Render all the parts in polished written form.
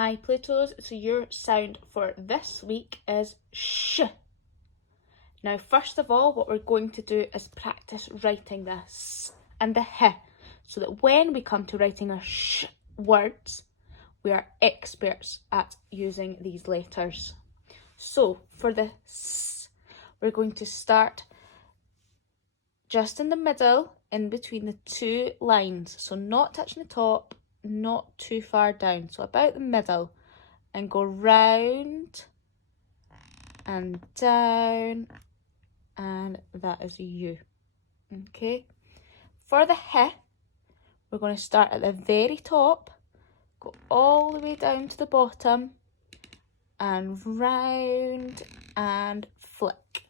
Hi Plutos, so your sound for this week is sh. Now first of all, what we're going to do is practice writing the s and the h, so that when we come to writing our sh words, we are experts at using these letters. So for the s, we're going to start just in the middle, in between the two lines, so not touching the top, not too far down, so about the middle, and go round and down, and that is you. Okay, for the h, we're going to start at the very top, go all the way down to the bottom, and round and flick.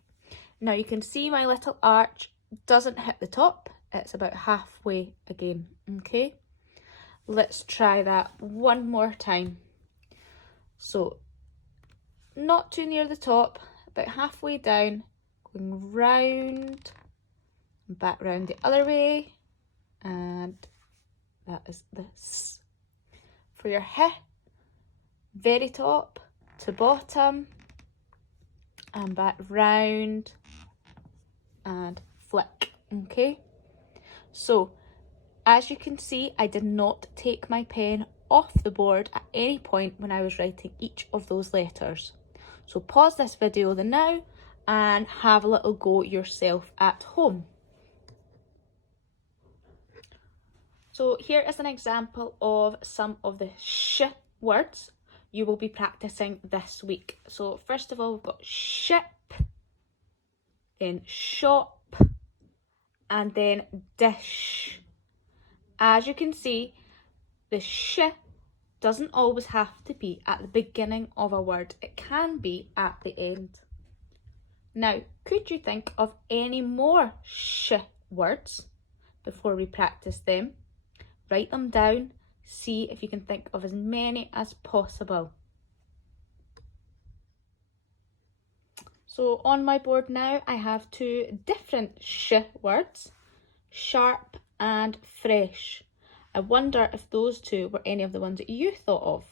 Now you can see my little arch doesn't hit the top, it's about halfway again. Okay, let's try that one more time. So not too near the top, about halfway down, going round and back round the other way, and that is this. For your h, very top to bottom and back round and flick. Okay, so as you can see, I did not take my pen off the board at any point when I was writing each of those letters. So pause this video now and have a little go yourself at home. So here is an example of some of the sh words you will be practicing this week. So first of all, we've got ship, then shop, and then dish. As you can see, the sh doesn't always have to be at the beginning of a word. It can be at the end. Now, could you think of any more sh words before we practice them? Write them down, see if you can think of as many as possible. So on my board now, I have two different sh words, sharp and fresh. I wonder if those two were any of the ones that you thought of.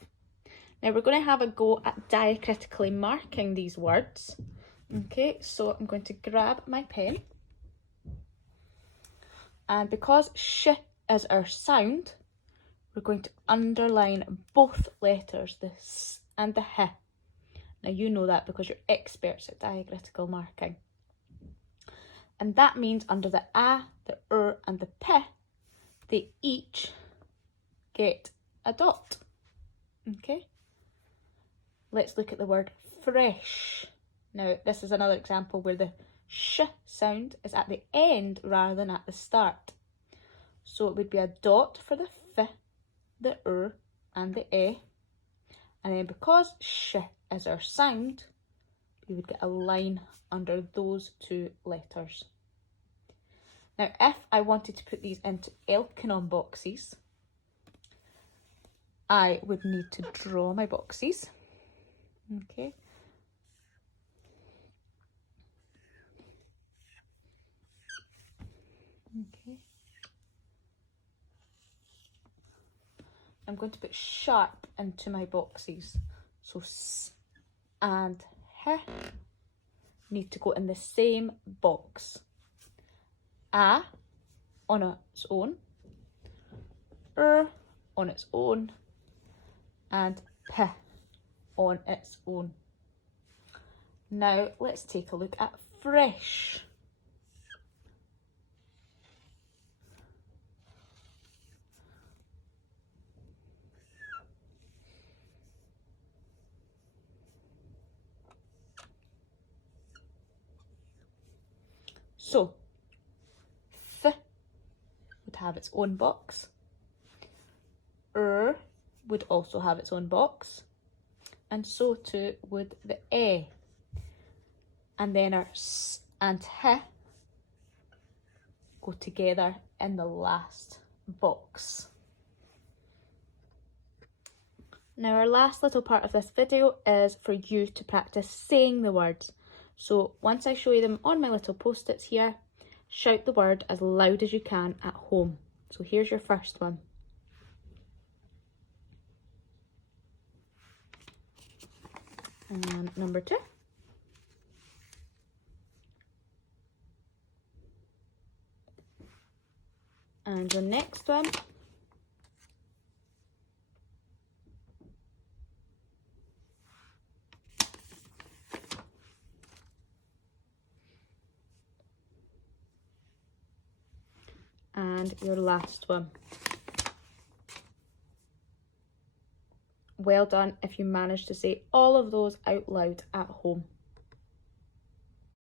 Now we're going to have a go at diacritically marking these words. Okay, so I'm going to grab my pen. And because sh is our sound, we're going to underline both letters, the s and the h. Now you know that because you're experts at diacritical marking. And that means under the a, the and the p, they each get a dot. Okay, let's look at the word fresh. Now this is another example where the sh sound is at the end rather than at the start. So it would be a dot for the f, the and the e, and then because sh is our sound, we would get a line under those two letters. Now if I wanted to put these into Elkanon boxes, I would need to draw my boxes. Okay. Okay. I'm going to put sharp into my boxes. So s and h need to go in the same box. A on its own, on its own, and p on its own. Now let's take a look at fresh. So th would have its own box, would also have its own box, and so too would the e. And then our s and h go together in the last box. Now our last little part of this video is for you to practice saying the words. So once I show you them on my little post-its here, shout the word as loud as you can at home. So here's your first one. And number 2. And the next one. And your last one. Well done if you managed to say all of those out loud at home.